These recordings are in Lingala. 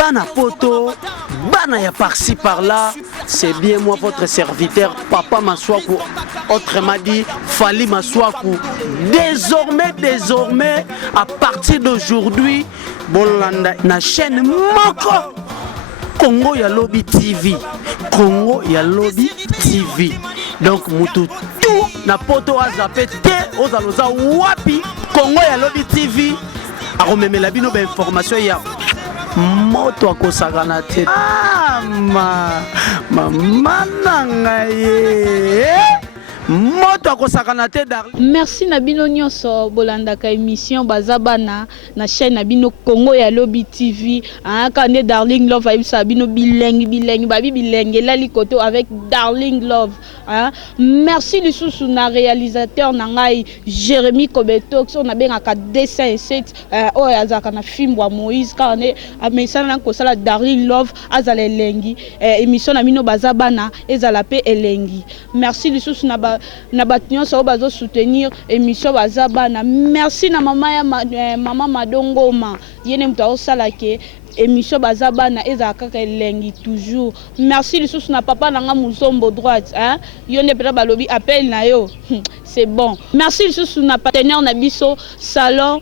Bana poto, bana ya par-ci par-là, c'est bien moi votre serviteur, Papa Maswaku, autrement dit, Fally Maswaku. Désormais, à partir d'aujourd'hui, Bolanda, na chaîne Moko, Congo ya Lobby TV. Congo ya Lobby TV. Donc, mutu tout na poto azapé te, ozaloza wapi, Congo ya Lobby TV. Aromemela bino ba information ya moto akosakana te. Mama nangaye. Moto akosakana te Darling. Merci na bino nyonso bolanda ka émission bazabana na chaîne na bino Congo ya Lobby TV. Kande Darling Love ayibisa bino bilengi babi bilengi lali koto avec Darling Love. Merci lisusu na réalisateur na ngai Jérémy Kobeto qui on a bien ka dessin et set oyo azaka na film wa Moïse kane amesana ko sala Darling Love azala elengi émission na bino bazabana ezala pe elengi. Merci lisusu na batinyo so bazo soutenir émission bazabana. Merci na mama ya mama Madongoma yene mto osala ke émission bazabana ezaka elengi toujours. Merci lisusu na papa nanga Muzombo droite yone pera balobi appel na yo c'est bon. Merci lisusu na partenaire na biso salon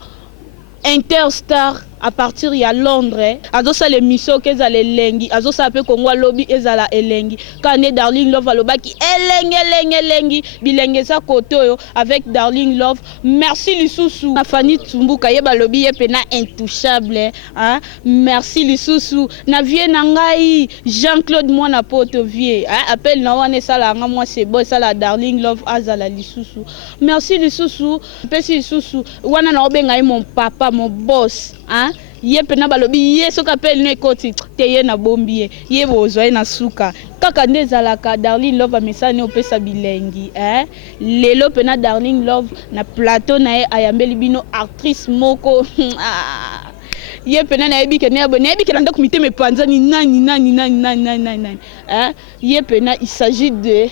Interstar à partir ya Londres azosa l'émission qu'eza elengi azosa pe Congo Lobby ezala elengi kane Darling Love alobaki elengi bilenge za koto avec Darling Love. Merci lisusu na Fanny Tumbuka yeba lobi ye pena intouchable merci lisusu na vie na ngai Jean-Claude Mwana poto vie appel na wana sala nga moi c'est bon sala Darling Love azala lisusu. Merci lisusu pesi lisusu wana na obenga mon papa mon boss ye pena balobi ye soka appel ne koti te ye na bombi ye bozwa na suka kaka ndezalaka Darling Love amesani opesa bilengi lelo pena Darling Love na plateau na ye ayambeli bino actrice moko ye pena na yebi ke ne abone yebi ke na ndako miteme panza ni nani ye pena il s'agit de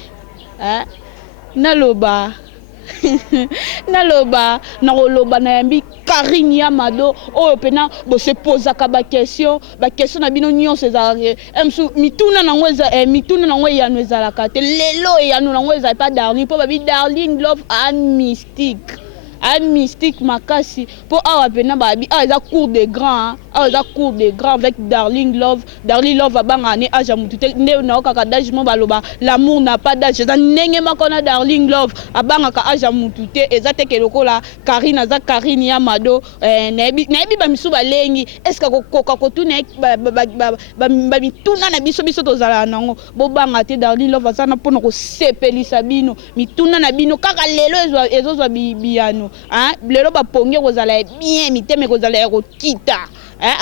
naloba naloba na yambi Karine Yamado oyo pena bo se posa ka ba question na bino nyonso ezalaka emsu mituna nango yanu ezalaka te lelo yanu nango ezala pas Darling po babi Darling Love mystique makasi po awa pena babi eza cours de grand avec Darling Love abanga ne aja mutute nde na okaka d'âge mo baloba l'amour n'a pas d'âge eza ndenge makona Darling Love abanga ka aja mutute eza teke lokola Karine Yamado nayebi ba misu balengi est-ce que koka kotuna ba mituna na biso tozala nango bobanga te Darling Love azana pona ko sepelisa bino mituna na bino kaka lelo ezozwa biano lelo bapongi kozala bien miteme kozala kokita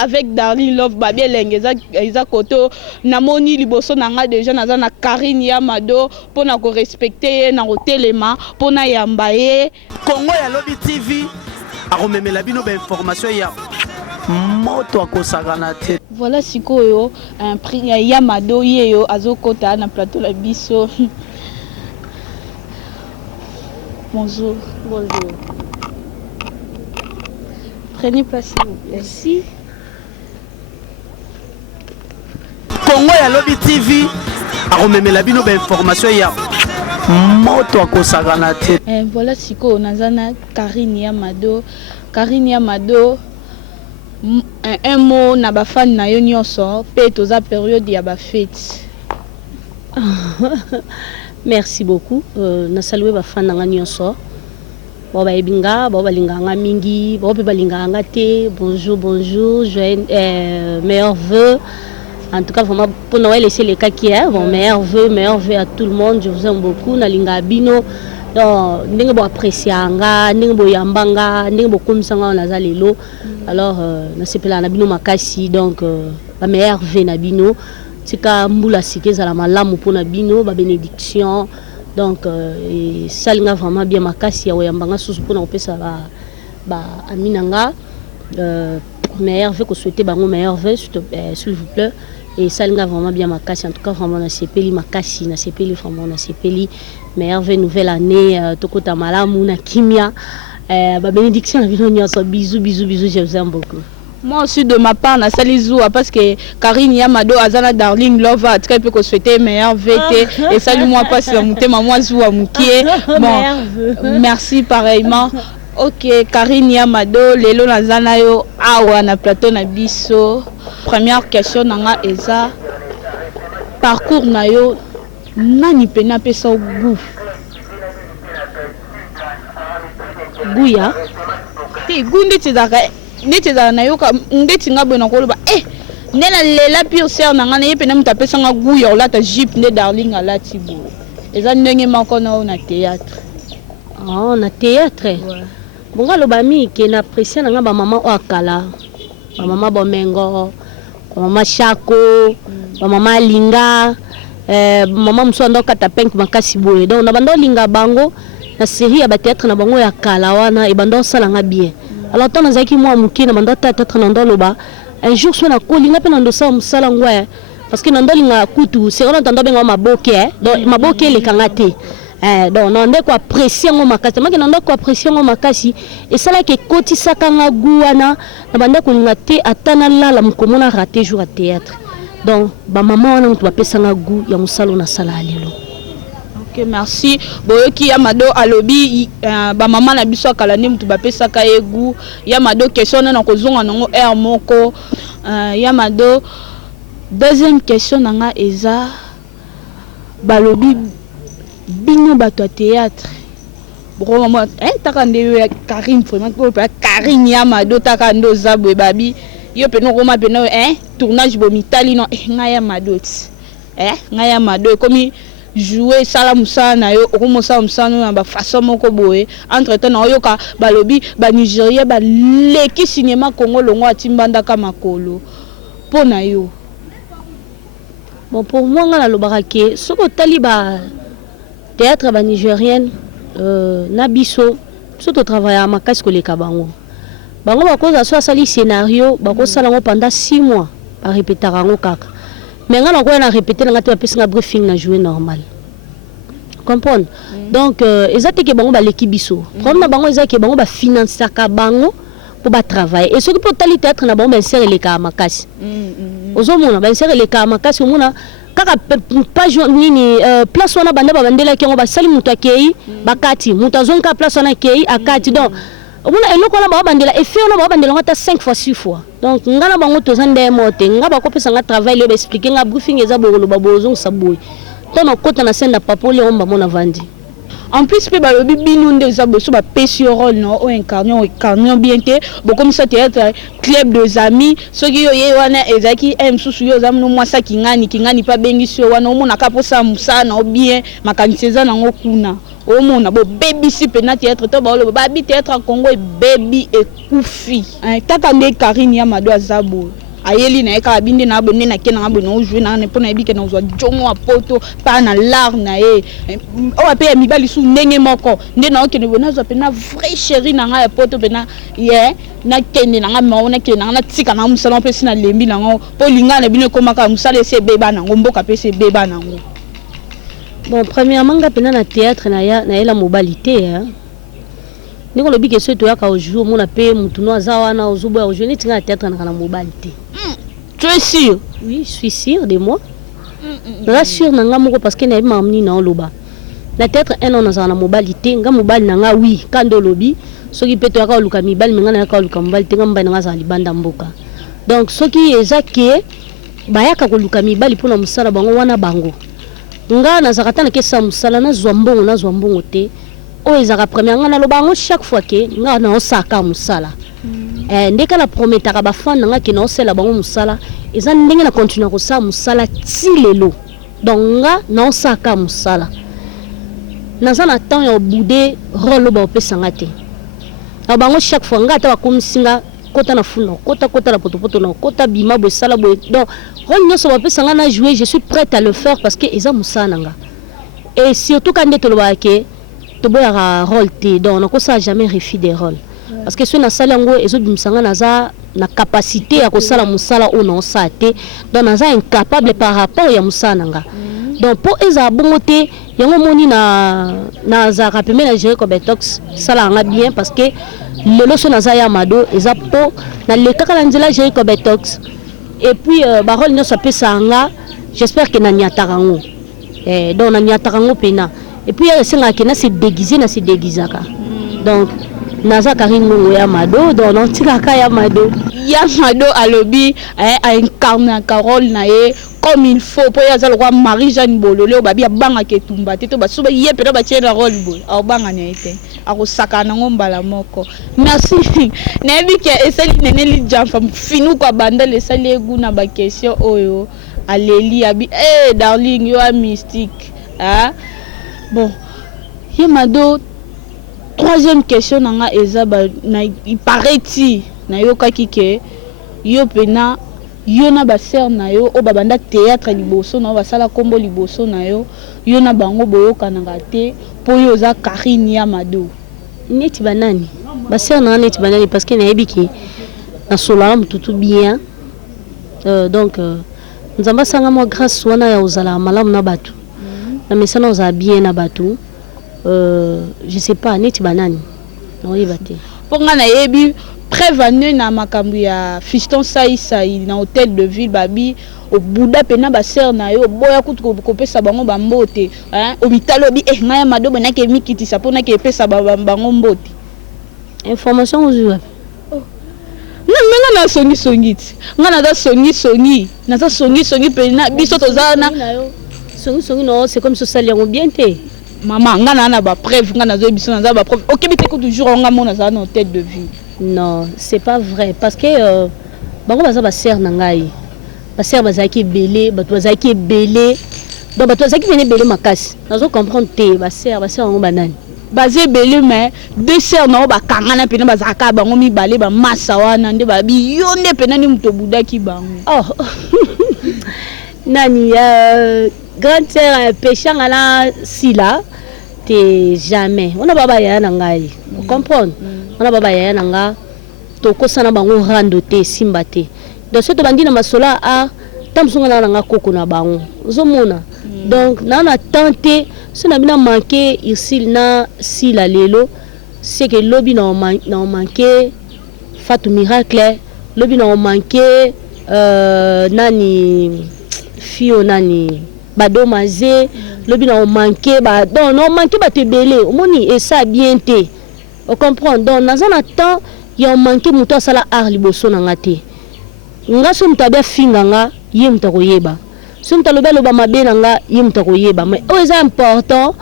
avec Darling Love babie lenge eza koto namoni liboso nanga déjà naza na Karine Yamado pona ko respecter na kotelema pona yamba ye Congo ya Lobby TV aromemela bino ba information ya moto akosakana te. Voilà sikoyo un prix Yamado yeyo azokota na plateau la biso. Bonjour. Prenez place s'il vous plaît. Merci. Congo ya Lobby TV aromemela bino ba information ya moto akosakana te. Voilà siko nazana Karine Yamado un mot na ba fan na yo nyonso pe toza période ya ba fête. Merci beaucoup. Na saluer ba fan na nyonso. Baba ebinga, baba linganga mingi, baba balinganga te. Bonjour, meilleurs vœux. En tout cas, vraiment, pour Noël, laisser les cas qui est. Bon, meilleurs vœux à tout le monde. Je vous aime beaucoup. Nalinga bino. Donc, n'engue bo apprécier anga, n'engue bo yambanga, n'engue bo kumsanga on azalelo. Alors, na sepela na bino makasi. Donc, ba meilleurs vœux na bino. Tika mbula sike za la malamu pour na bino, ba bénédiction. Donc, ça linga vraiment bien makasi ya yambanga sous pour na opesa ba aminanga. Meilleurs vœux que souhaiter bango meilleurs vœux s'il vous plaît. Et ça linga vraiment bien makasi en tout cas vraiment na sepeli makasi na sepeli vraiment na sepeli meilleure nouvelle année tokota malamu na kimia ba bénédiction na bino nyonso bisous je vous aime beaucoup. Moi aussi de ma part, na Salizoua parce que Karine Yamado Azana Darling Love a très peu que souhaiter meilleur VT et salut moi pas sur mon thème moi Zoua Moukié. Bon, merci pareillement. Ok, Karine Yamado, Lelo Nazana yo awa na plateau na biso. Première question nanga eza parcours na yo nani pena pesa goût. Gouya. Ti gundi tizaka ndetiza na yo ka ndeti ngabo na koloba nena lela pure sœur na ngana yepena mutapesa nga guya olata jeep ne darling alati bo eza ndenge mako na théâtre na théâtre bonga loba mi ke na apprécier na nga ba maman o akala ba maman Bomengo ba maman Shako ba maman Linga maman msondo kata penk makasi boye donc na bando linga bango na série ya ba théâtre na bango ya kala wana e bando sala nga bien. Alors tant nazaki moi muki na bando tata na ndo loba un jour so na kolinga pe na ndo sa musala ngwa parce que na ndo linga kutu c'est on entend benga maboke donc maboke le kangate donc na ndo ko apprécier ngo makasi maki na ndo ko apprécier ngo makasi et ça là que koti sakanga guana na bando kolinga te atana la mukomona raté jour à théâtre donc ba maman wana mutu bapesa nga gu ya musalo na sala lelo. Ok, merci. Boyoki Yamado alobi ba maman na biso kala ne mutu bapesa ka egu Yamado question na kozonga nango air moko Yamado deuxième question nanga eza balobi bino bato théâtre bro maman takande Karine vraiment ko Karine Yamado takando zabwe babi yo peno roma peno tournage bo mitali no nga Yamado nga Yamado komi jouer sala musana yo okomosa musana na ba façon moko boye entre temps na yoka balobi ba Nigeria ba leki cinéma Congo longo atimbanda ka makolo pona yo. Bon pour moi ngala lobaka ke soko tali ba théâtre ba nigérienne na biso surtout travailler à makasi ko leka bango ba koza so sali scénario ba ko sala ngo pendant 6 mois ba répéter ngo kaka. Mais on a répété dans la briefing na jouer normal. Comprendre? Donc exact que bango ba l'équipe biso. Problème bango exact que bango ba financer ka bango pour ba travailler. Et ce que pour tali théâtre na bango ba insérer les ka makasi. Ozomona ba insérer les ka makasi omona kaka page nini place wana banda ba bandela ki ngo ba sali mutu akei bakati mutu azonka place wana akei akati donc obuna eloko na ba bandela effet na ba bandela ngata 5 fois 6 fois. Donc ngana bango tozande mote ngaba ko pesa nga travail le expliquer nga briefing eza bolo babozong saboy tono kota na senda papoli omba mona vandi en plus pe balobi bino nde eza boso ba pesi rôle no o incarner bien que bo comme ça théâtre club de amis soki yo ye wana ezaki msusu yo zamu no mwasa kingani pa bengi so wana omona kaposa musana o bien makanisi eza nango kuna omona bo baby si pena théâtre to ba lo baby théâtre Congo e baby e kufi taka nde Karine Yamado azabo ayeli na eka binde na abonne na kena abonne o jouer na pona ebike na ozwa jongo a poto pa na lar na o ape mibali su ndenge moko nde na okene bona zo pena vrai chéri na nga poto pena na kende na nga maona kende na tika na musala pe sina lembi na ngo po linga na bino komaka musala se beba na ngo mboka pe se beba na ngo. Bon premièrement nga pena na théâtre na la mobilité Niko lobi que ce toi au jour mon appel mutuno azawana ozubo au jeune tinga théâtre na mobilité. Tu es sûr? Oui, je suis sûr de moi. Rassure nanga moko parce que na mamni na loba. La théâtre un on a na mobilité nga mobile nanga oui kando lobi soki peto ya ka luka mibali menga na ka luka mobilité nga mbana za libanda mboka. Donc soki ezake bayaka ko luka mibali pona musala bango wana bango. Nga na zakata na kesa musala na zwambongo te. O ezaka première nga na lobango chaque fois que nga na osaka musala. Ndeka la prometaka ba fan nga ke na osela bango musala eza ndenge na continuer ko sa musala ti lelo. Donc nga na osaka musala. Naza na temps ya bouder rôle ba opesa nga te. Na bango chaque fois nga ta ba komisinga kota na funo kota la poto na kota bima bo sala bo donc rôle nyonso ba opesa nga na jouer je suis prête à le faire parce que eza musala nga. Et surtout quand ndete lo ba ke to boya rôle te donc on ko jamais refus des rôles. Parce que ce na sala ngo ezo bimisanga naza na capacité ya ko sala musala o na osate donc naza incapable par rapport ya musala nga. donc pour eza bongote yango moni na za rappeler na gérer Cobetox ça la bien parce que lelo so na za ya mado eza po na le kaka na nzela gérer Cobetox et puis barol no ça peut sanga j'espère que na nyatarango donc na nyatarango pena et puis il senga que na se déguisaka donc naza karingo ya mado donc non tikaka ya mado alobi a incarné Carole nae comme il faut pour yaza le roi Marie-Jeanne Bololé babi abanga ke tumba te to basuba ye pe ba tiena rôle boy a banga nyete a ko sakana ngombala moko merci nabi ke esali neneli jamfa finu kwa banda le sali eguna ba question oyo aleli abi darling yo a mystique bon ye mado. Troisième question nanga eza il paraît-il na yo kakike yo pena yo na ba sœur na yo o babanda théâtre liboso na ba sala kombo liboso na yo yo na bango boyoka nanga te po yo za Karine ya mado neti banani ba sœur na neti banani parce que na yebiki na solam tout bien donc nzamba sanga mo grâce wana ya uzala malamu na batu na mesana za bien na batu je sais pas neti banani oui bate pour ngana yebi prévenu na makambu ya fiston sai na hôtel de ville babi au Bouddha pena ba sœur na yo boya kutu kopesa bango ba mbote au bitalo bi ngaya madobo na ke mikiti sa pona ke pesa bango mbote information ozuwa na na songi ngana da songi na za songi pena biso tozana songi non c'est comme ça ça yango bien te maman ngana na ba preuve ngana zo biso na ba preuve OK bité ko toujours nga mona za na tête de vie non c'est pas vrai parce que bango baza ba sœur na ngai ba sœur bazaki belé bato bazaki belé donc bato bazaki vene belé makasi nazo comprendre te ba sœur ngo banani bazé belé mais deux sœurs na ba kangana pena bazaka bango mi balé ba massa wana nde ba bi yo nde pena ni muto budaki bango nani grande sœur péchanga la sila te jamais on a baba ya na ngai vous comprenez on a baba ya na nga to ko sana bango rando te simba te donc ce to bandi na masola a tamsunga na nga koko na bango zomona donc na tenté ce na bina manqué ici na sila lelo c'est que lobi na manqué Fatou Miracle lobi na manqué nani fio nani bado mazé lobi na manqué ba donc non manqué ba te belé omoni et ça bien te on comprend donc dans un temps il a manqué muto sala art liboso na ngate nga so mutabia finga nga ye mutako yeba so mutaloba loba mabe na nga ye mutako yeba mais o c'est important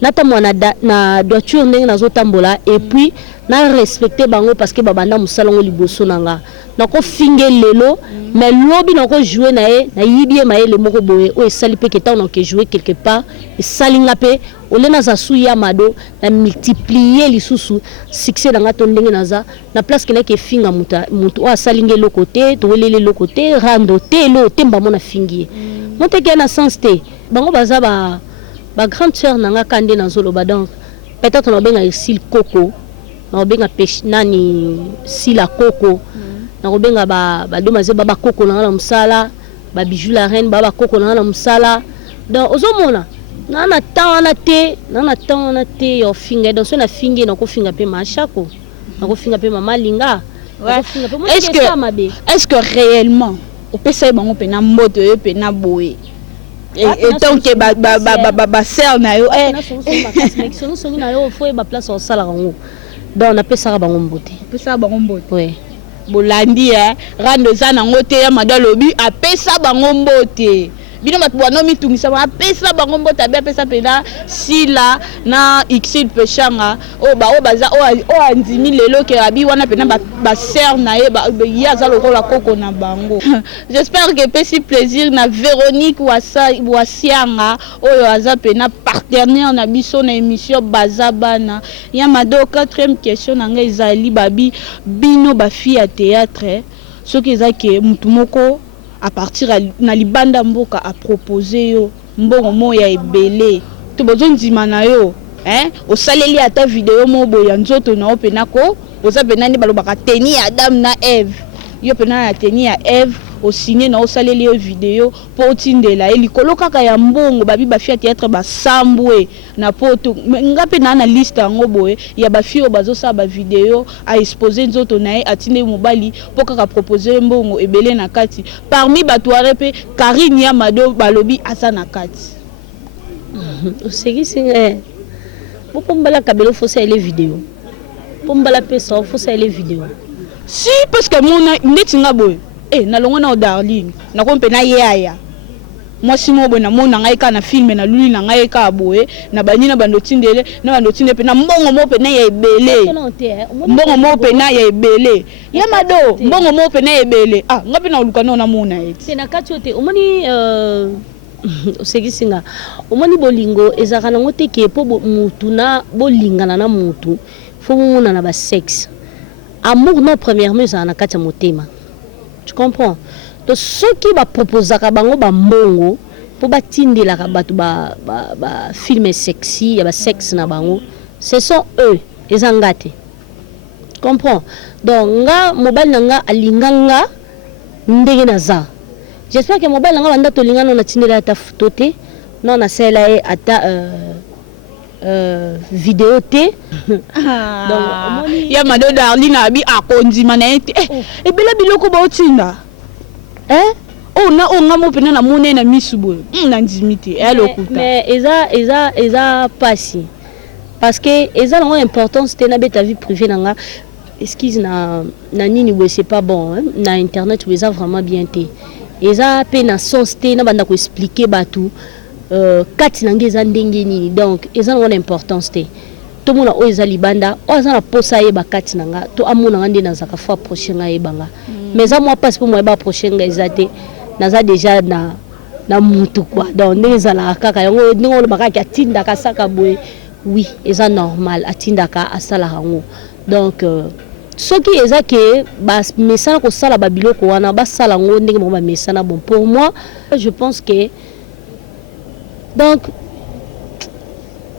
nata mwana na doiture ndenge nazo tambola et puis na respecter bango parce que babanda musalongo liboso na nga nako finge lelo mais lobi nako jouer na yibie maele moko boye o esali pe que tant que jouer quelque part et salinga pe olena za suya mado na multiplier lisusu succès na ngato ndenge naza na place que na ke finga mutu o salinge le côté to lele le côté rando te lo temba mona fingi monte ke na sens te bango baza ba grande sœur nanga kande na zolo ba donc peut-être on benga ici coco na benga pêche nani sila coco na benga ba domaze baba coco na musala ba bijou la reine baba coco na musala donc ozomona na temps na te yo finga donc so na fingi na ko finga pe machako na ko finga pe mama linga est-ce que réellement au pesa bango pe na moto yo pe na boye et donc ba sœur na yo mais songi na yo faut ba place au sala rango donc na pesa bango mbote oui bolandi rando za na ngote ya madalobi a pesa bango mbote bino bato bwana mitungisa ba pesa bango mbote a pesa pena sila na xil pechanga o baza o andimi lelo ke abi wana pena ba sœur na ye ba ya za lokola koko na bango j'espère que pesi plaisir na Véronique Wasianga oyo aza pena partenaire na biso na émission Bazabana ya mado. Quatrième question na nga ezali babi bino ba fille à théâtre soki ezaki mutu moko à partir na libanda mboka a proposé yo mbongo moya ebele to bozondima na yo osaleli ata vidéo mo boya nzoto na openako oza penani balobaka teni ya Adam na Eve yo penana ya teni ya Eve au signé na osaleli yo vidéo po tindela elikolo kaka ya mbongo babi bafia théâtre basambwe na poto ngape na liste yango boye ya bafio bazosa ba vidéo a exposer nzoto na ye atinde mobali po kaka proposer mbongo ebele na kati parmi batware pe Karine Yamado balobi asa na kati oseki singa bopombala kabelo fosa ele vidéo pombala pesa fosa ele vidéo si parce que mona netinga boye na longo na darling na kompe na yaya moi si mo bona mona ngai ka na film na luli na ngai ka boye na banina bandotindele na bandotinde pe na mbongo mo pe na ya ebele mbongo mo pe na ya ebele Yamado mbongo mo pe na ya ebele ngapi na uluka na mona eti na kati ote omoni oseki singa omoni bolingo ezaka nango te ke po mutu na bolingana na mutu fo mona na ba sexe amour non premièrement ça na kati ya motema tu comprends to soki ba proposaka bango ba mbongo po batindelaka bato ba film sexy ya ba sexe na bango ce sont eux ezangate tu comprends donc nga mobile nanga alinganga ndenge naza j'espère que mobile nanga banda to lingana na tindela ata photo te non na sela ata vidéo te donc Yamado darling abi akondima na ete ebela biloko ba otinda na ngamo pena na mone na misubo na ndimite elokuta mais eza pasi parce que eza longo importance te na beta vie privée nanga excuse na nini we c'est pas bon na internet we eza vraiment bien te eza pe na sens te na banda ko expliquer batu kati nange eza ndenge nini donc eza longo importance te to mona o eza libanda o eza na posa ye bakati nanga to amona ngande na zaka fois prochain nga yebanga mais eza moi passe pour moi ba prochain nga eza te naza déjà na mutu quoi donc ndeza la kaka yango ndingo bakaki atinda ka saka boye oui eza normal atindaka asala hango donc soki eza ke ba mesana ko sala ba biloko wana ba sala ngo ndenge mo ba mesana bon pour moi je pense que donc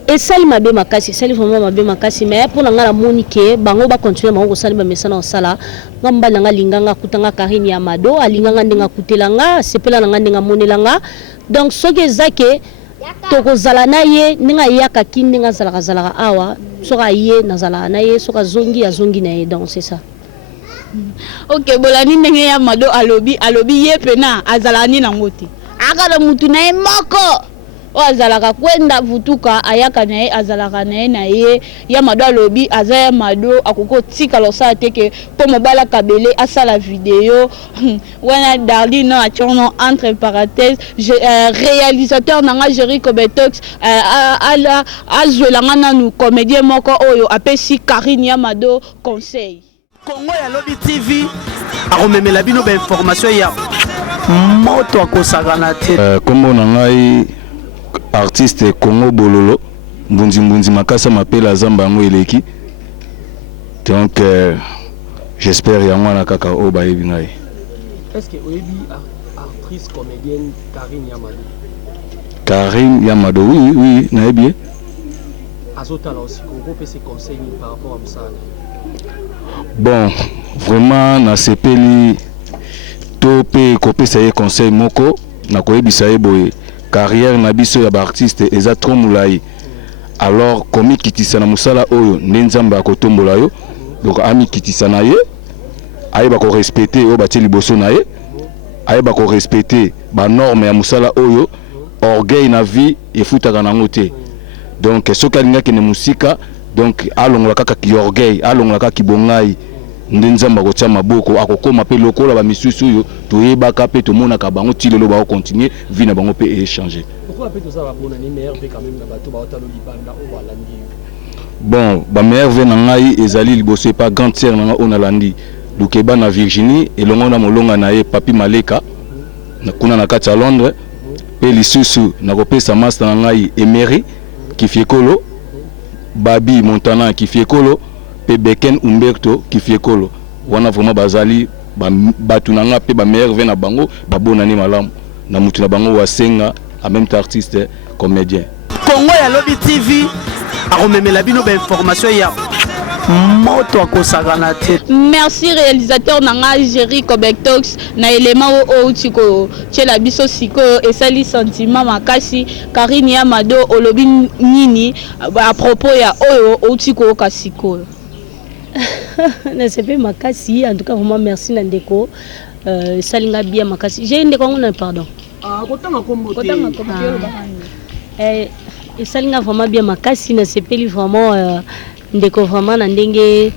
et sali mabe makasi sali vraiment mabe makasi mais pour nga la monique bango ba continuer bango sali ba mesana o sala ngamba nga linganga kutanga Karine Yamado alinganga ndenga kutelanga sepela nga ndenga monelanga donc soki ezake toko zala na ye ninga yaka kindinga zala awa soka ye na zala na ye soka zongi na ye donc c'est ça. OK bolani ndenge Yamado alobi ye pena azala ni na ngoti akala mutu na ye moko o azalaka kwenda vutuka ayaka na ye azalaka na ye Yamado alobi aza Yamado akoko tika losa teke po mobala kabele asala vidéo wana darling na chono entre parenthèses réalisateur nanga Jericho Betox azwelanga nanu comédien moko oyo apesi Karine Yamado conseil Congo ya Lobby TV akomemela bino ba information ya moto akosagana te kombo na ngai artiste Congo Bololo mbunzi makasa mapela zamba yango eleki donc j'espère yango na kaka o ba yebi ngai. Est-ce que oyebi actrice comédienne Karine Yamado oui na yebi azota là aussi Congo peut se conseiller par rapport à ça. Bon vraiment na sepeli to pe kopesa ye conseil moko na koyebisa ye boye carrière na biso ya ba artiste eza trop mulai alors komi kitisa na musala oyo nzamba akotombola yo donc ami kitisa na ye ayeba ko respecter o bati liboso na ye ayeba ko respecter ba norme ya musala oyo orgueil na vie efutaka nango te donc soki alingaki ne musika donc alongola kaka ki orgueil alongola kaka ki bongai nzamba ko tia maboko akokoma pe lokola ba misusu yo toyebaka pe tomonaka bango ti lelo ba continuer vie na bango pe échanger. Pourquoi peut tout ça va pour une meilleure vie quand même na bato ba otalo libanda o balandi. Bon ba meilleure vie na ngai ezali liboso pa grande sœur na ona landi lukeba na Virginie et longo na molonga na ye papi Maleka na kuna na kati ya Londres pe lisusu na kopesa master na ngai Emery Kifiekolo Babi Montana Kifiekolo pe Beken Umberto Kifiekolo wana vraiment bazali batu na nga pe ba meilleur vie na bango ba bonani malamu na mutu na bango wasenga en même temps artiste comédien. Congo ya Lobby TV akomemela bino ba information ya moto akosakana te. Merci réalisateur nanga Jerry Kobektox na élément o tiko tshela biso siko esali sentiment makasi Karine Yamado olobi nini à propos ya oyo o tiko kasiko. Ne sais pas makasi, en tout cas vraiment merci Nandeko. Salinga bien makasi. J'ai une déconne pardon. Kotanga kombo te. Salinga vraiment bien makasi, ne sais pas vraiment ndeko vraiment Nandenge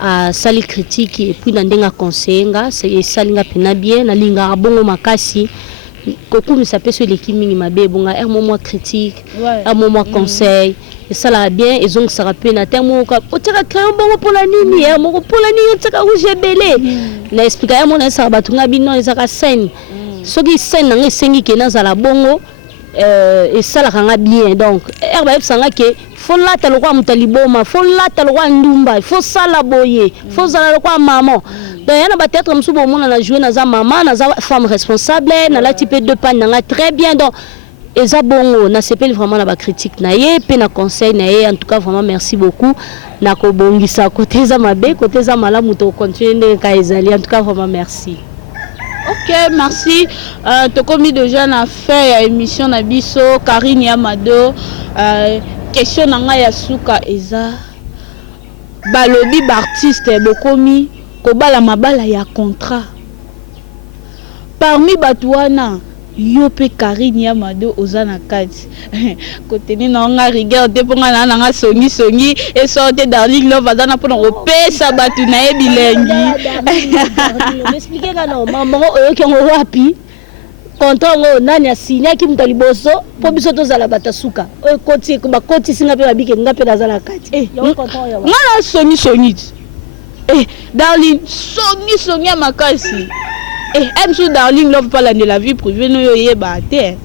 a sali critique et puis Nandenga conseiller c'est salinga pena bien na linga bongo makasi. Koku mi s'appelle sur l'équipe minima bonga un moment critique, un moment conseil. Et ça là bien, ils ont ça rappelé na terme ka o tira créer bon pour la nini hein mon pour la nini teka rouge belé na expliquer mon ça batunga bino ezaka scène soki scène na sengi ke na za bongo et ça la ranga bien donc herba sanga ke faut la talo kwa mutaliboma faut la talo kwa ndumba faut ça la boyer faut ça la kwa maman donc yana ba peut-être msubo mona na jouer na za maman na za femme responsable na la type de pan na très bien donc et ça bon na s'appelle vraiment la critique na ye pe na conseil na ye en tout cas vraiment merci beaucoup na ko bongisa côté za mabe côté za malamu to continuer ka ezali en tout cas vraiment merci. Ok, merci. Tokomi déjà na fait émission na biso Karine Yamado question nanga ya suka eza balobi artiste bokomi kobala mabala ya contrat parmi batuana yo pe Karine Yamado ozana kati koteni na nga rigueur te ponga na nga songi et sorte Darling Love azana pona opesa batu na ebilengi m'expliquer nga non maman oyo ki ngo wapi konto ngo nani asinya ki mutaliboso po biso tozala batasuka oyo koti ko bakoti singa pe babike nga pe nazala kati yo konto yo nga songi Darling songi ya makasi Msou Darling Love pas de la vie privée no yo yeba te.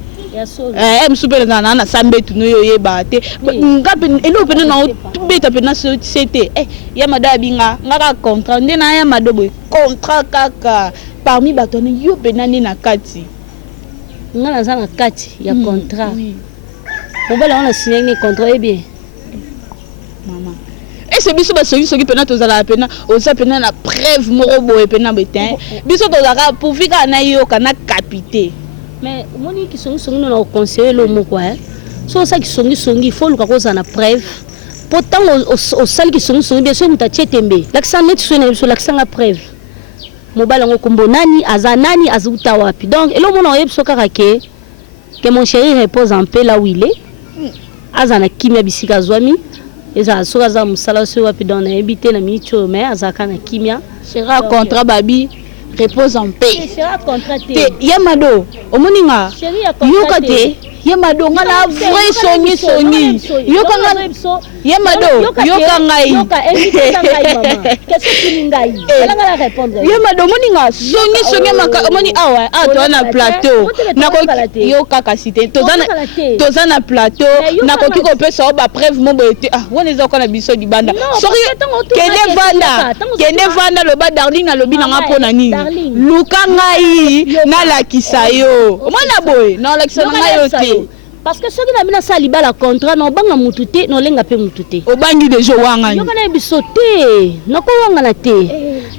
Msou pe na sambetu no yo yeba te. Ngape elo pe na beta pe na société. Yamada binga ngaka contrat ndena Yamado boy contrat kaka parmi batone yo pe na kati. Ngana za na kati ya contrat. Mobala on a signé un contrat bien. Maman. Et c'est biso ba soki pena tozala pena oza pena na preuve moko boye pena betin biso tozaka pour fika na yo kana capité mais moni ki songi na conseiller lo moko so ça ki songi faut luka koza na preuve pourtant au sali ki songi bien sûr mutatie tembe l'accent net sur l'accent à preuve mobala ngo kombo nani azanani azuta wapi donc elo mona yebso kaka que mon chéri repose en paix là où il est azana kimia bisika zwami eza soka za musala so wapi dans na habité na micho mais azaka na kimia sera contrat babi repose en paix sera contrat te Yamado omoninga yoka te Yamado ngala vrai songi yoka nga Yamado yoka ngai yoka invité ngai maman qu'est-ce que ngai elle nga la répondre Yamado moninga songi maka omoni awa to na plateau na ko yoka kasite toza na plateau na ko kiko pesa ba preuve mo boete wona ezoko na biso di banda sorry kende vanda lo ba Darling na lobi na ngapona nini luka ngai na lakisa yo omona boy na lakisa ngai yo te parce que ceux qui n'ont pas sali la contrat non banga mutute non lenga pe mutute obangi dejo wanga yo kana bisote nako wanga na te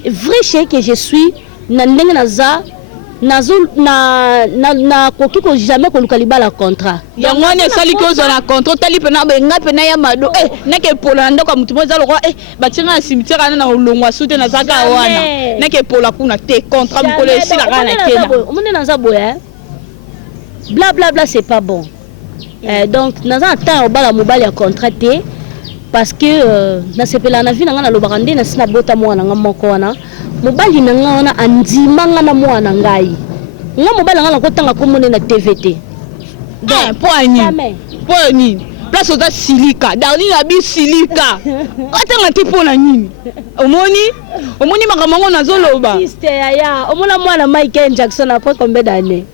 vrai chef que je suis na ndenga naza na koki ko jamais ko lukaliba la contrat ya ngone sali ko zo na contrat tali pe na benga pe na Yamado nake pola ndoko mutu moza lo batinga na cimetière na olongwa sute na zaka wana nake pola kuna te contrat mukolo esila kana tena omone na zaboya bla bla bla c'est pas bon. Donc dans un temps au bala mobile ya contraté parce que na sepela na vie na ngana lobarande na sina bota mwana ngamoko wana mobali na ngana andima ngana mwana ngai nga mobali ngana kotanga komone na TVT poani place oza silika Darling abi silika atanga te pona nini omoni makambo ngo nazoloba artiste ya omona mwana Michael Jackson après combien d'années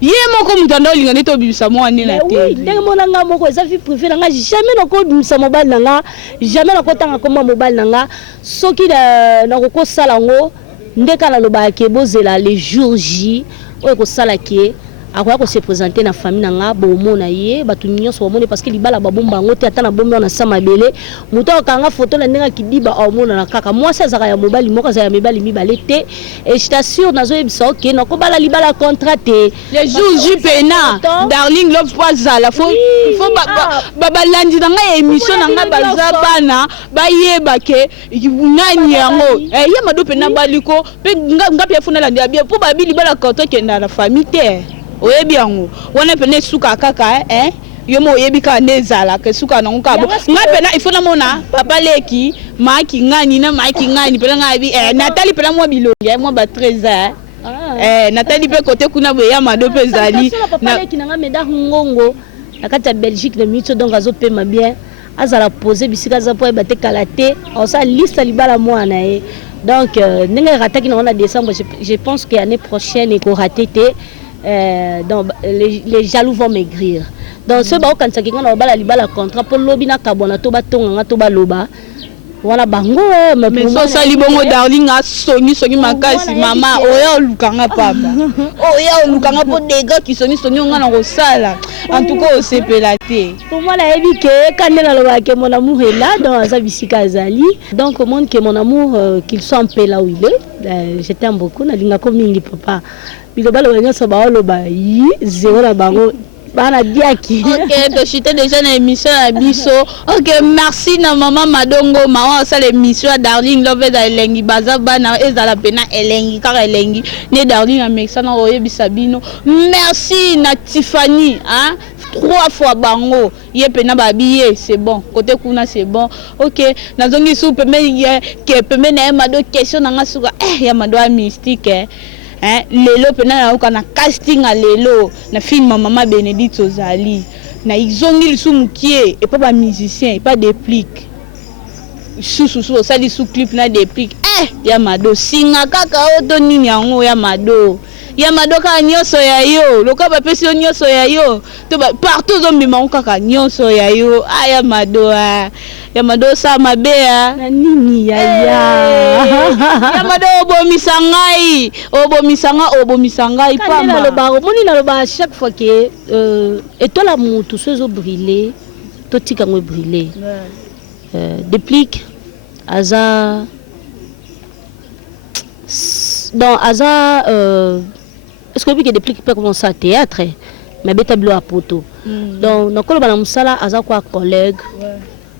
Yé moko mutanda olinga neto bibisa mwana na te. Oui, ndenge mona nga moko eza vie privée nga jamais nako bimisa mobile nanga, jamais nako tanga koma mobile nanga. Soki na ko sala ngo ndeka na loba ke bozela les jours J, o ko sala ke akoya ko se présenter na famille nanga bomona ye batu nyonso bomone parce que libala babomba ngote ata na bomba na sama bele muto kanga photo na ndinga kidiba omona na kaka moi ça zaka ya mobali moko za ya mibali mibale te et je t'assure nazo ebisa OK na ko bala libala contraté les jours jupena darling love poisala faut baba landi na nga émission na nga baza bana bayeba ke nani yango ya mado pena baliko pe nga pia funa landi bien pour babi libala contraté na la famille te oyebi yango wana pene suka kaka yo mo oyebi ka nezala ke suka na ngabo nga pena ifuna mona papa leki maki ngani na maki ngani pena ngabi Nathalie pena mo bilongi mo ba 13 Nathalie pe côté kuna boya mado pe zali na leki nga meda ngongo na kata Belgique de mito donc azo pema bien azala poser bisika za po ba te kalaté on sa liste libala mwana donc ninga rataki na décembre je pense que l'année prochaine et ko raté donc les jaloux vont maigrir donc ce ba quand ça qui na bala libala contrat pour lobi na kabona to ba tonga to ba loba wala bango mais so sali bongo darling a songi makasi mama oya lukanga papa oya lukanga po dega ki songi nga na kosala en tout cas au sepelate pour moi la ebi ke kanela loba ke mon amour est là dans sa bisika azali donc au monde que mon amour qu'il soit en paix là où il est je t'aime beaucoup na linga ko mingi papa biloba lo nyonso ba loba yi zéro la bango. Ok, j'étais déjà dans l'émission à Bisso. Ok, merci na maman Madongo, maman ça l'émission à Darling Love et Elengi Bazaba na ezala pena Elengi car Elengi né Darling à Mexana Oye Bisabino. Merci na Tiffany, hein? 3 fois bango, yé pena babiye, c'est bon. Côté kuna c'est bon. Ok, nazongi sou peme ke peme na mado question na ngasuka ya mado mystique lelo pena na kana casting a lelo na film maman Bénédicte Ozali na izongi lisu mukie et pas ba musicien et pas déplique sous ça dit sous clip na déplique ya mado singa kaka oto nini yango ya mado ka nyoso ya yo loka ba pesi nyoso ya yo to partout zombi ma kaka nyoso ya yo ya mado sa mabea na nini ya mado obomisangai pamba le baro moni na le ba chaque fois que et toi la mutu sezo briller to tika ngo briller déplique aza donc aza est-ce que que déplique peut commencer à théâtre mais betablo à poto donc nakolo bana musala aza kwa collègue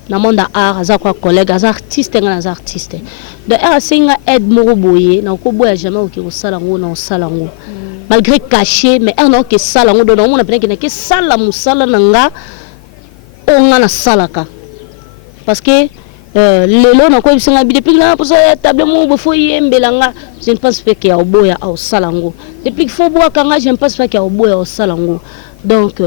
na monde art aza kwa collègue aza artiste nga artiste donc era singa aide moko boye na ko boya jamais oki ko sala ngo na sala ngo malgré caché mais er non que sala ngo donc on a peut que sala musala nanga on na salaka parce que lelo na ko bisinga bi depuis là pour ça table mo bo fo yembelanga je ne pense pas qu'il y a oboya au salango depuis qu'il faut boire kanga je ne pense pas qu'il y a oboya au salango donc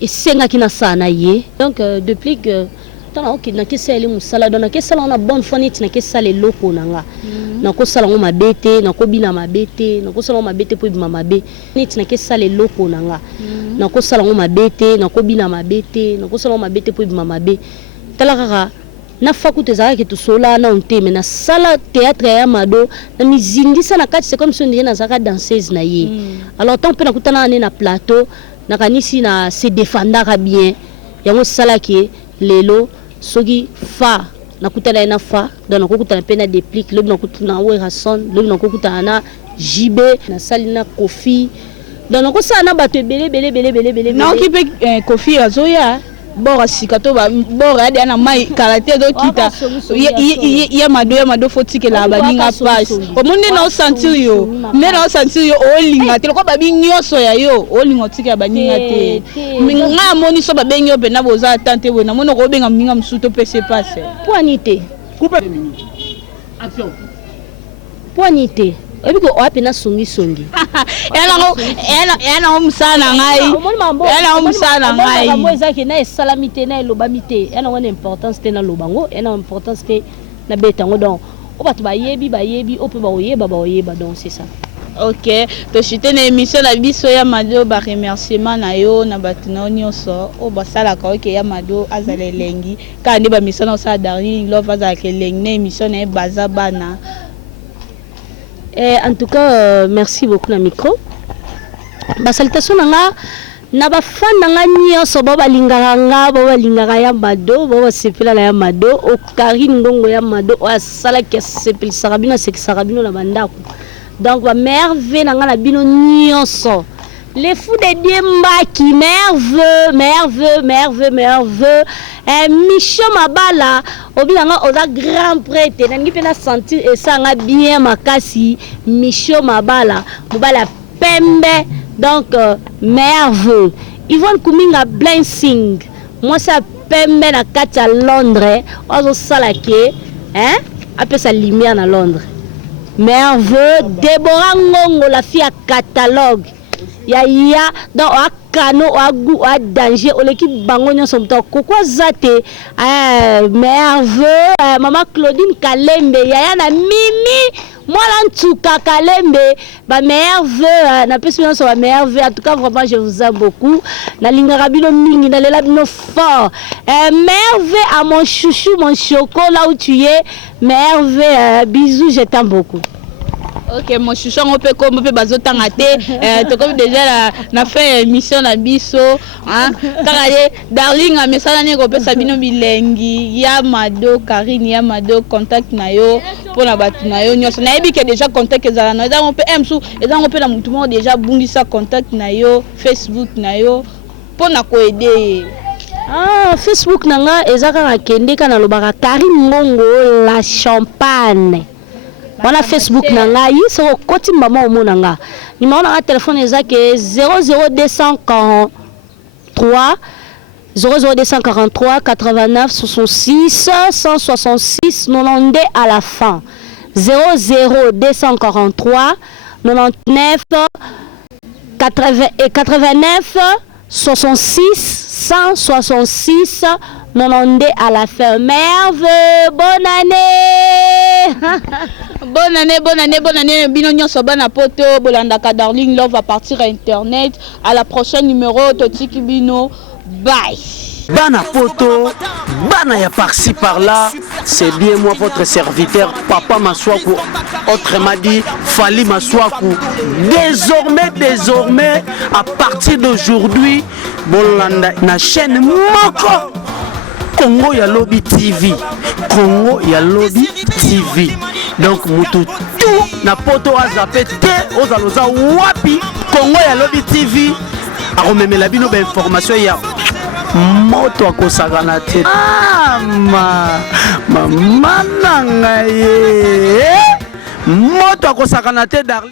et senga kina sana ye donc depuis que tant ok na ke sala musala donc na ke sala on a bonne fonite na ke sala loko nanga na ko salango mabete na ko bina mabete na ko salango mabete po bima mabe nit na ke sala loko nanga na ko salango mabete na ko bina mabete na ko salango mabete po bima mabe talaka na faculté za ki tusola na onte mais na sala théâtre ya mado na mizindisa na kati c'est comme si on dirait na zaka danseuse na ye alors tant pe na kutana na plateau na kanisi na se défendaka bien yango sala ki lelo soki fa na kutana na fa donc na kutana pe na déplique le na kutana we rason le na kutana na JB na salina Kofi donc na ko sa na bato belé na ki pe Kofi azoya bora sikato ba bora ya na mai karate do kita ya mado fotike la baninga pass o monde na sentir yo o linga te ko ba binyoso ya yo o linga tike baninga te nga moni so ba benyo be na boza tante we na mono ko benga mninga msuto pese passe poignité coupe action poignité ebi ko oape na songi ena umsana ngai mambo ezaki na esalamite na elobamite ena wana importance te na lobango ena importance te na betango donc o bato bayebi ope baoyeba donc c'est ça. Ok, to chite na émission na biso ya mado ba remerciement na yo na bato na nyonso o basala ka ok ya mado azala elengi ka ndi ba mission na sa Darling Love azala ke elengi na émission na baza bana. En tout cas, merci beaucoup, le micro. ba salutation nanga na ba fan nanga nyonso ba balingaka nga ba balingaka ya mado ba sepela ya mado o Karine Ngongo ya mado o asala ke sepela sarabino sekisarabino na bandako donc ba merveille nanga na bino nyonso les fous de Diembaki merveille Micho Mabala obinanga oza grand prêtre nangi pena sentir et ça nga bien makasi Micho Mabala mobala pembe donc merveille Yvonne Kuminga Blessing moi ça pembe na kati à Londres ozo salake hein après sa lumière na Londres merveille Déborah Ngongo la fille à catalogue ya dans un canot à danger au l'équipe bango nyonso mto kokwa zate merveille maman Claudine Kalembe ya na mimi moi ntuka Kalembe ba merveille na pesi nyonso ba merveille en tout cas vraiment je vous aime beaucoup na lingaka bino mingi na lela bino fort merveille à mon chouchou mon choco là où tu es merveille bisous je t'aime beaucoup. Ok, mon chouchou, on peut comme on peut bazotanga te, to comme déjà na fait émission na biso, hein. Karale darling a message na ko pe sabino bilengi, ya mado Karine ya mado contact na yo pour na batu na yo nyonso. Na yebi que déjà contact ezala na, on peut emsu, eza on peut na mutu mo déjà bungisa contact na yo, Facebook na yo pour na ko aider. Ah, Facebook nanga ezaka na kende kana lobaka Karine Ngongo la champagne. On a Facebook nanga yi so koti mama omonanga numéro na téléphone ezake 00243 89 66 166 92 à la fin 00243 99 89 66 166 92 à la fin. Merveille, bonne année. Bonne année. Bino nyonso bana poto bolandaka Darling Love va partir à internet. À la prochaine numéro Totiki Bino. Bye. Bana poto, bana ya par-ci par-là, c'est bien moi votre serviteur Papa Maswaku, autrement dit Fali Maswaku. Désormais, à partir d'aujourd'hui, bolanda na chaîne moko Congo ya Lobby TV, Congo ya Lobby TV. Donc mutu tout na poto azapé te ozaloza wapi Congo ya Lobby TV. Aromemela bino ba information ya moto akosakana te. Mama nanga ye moto akosakana te.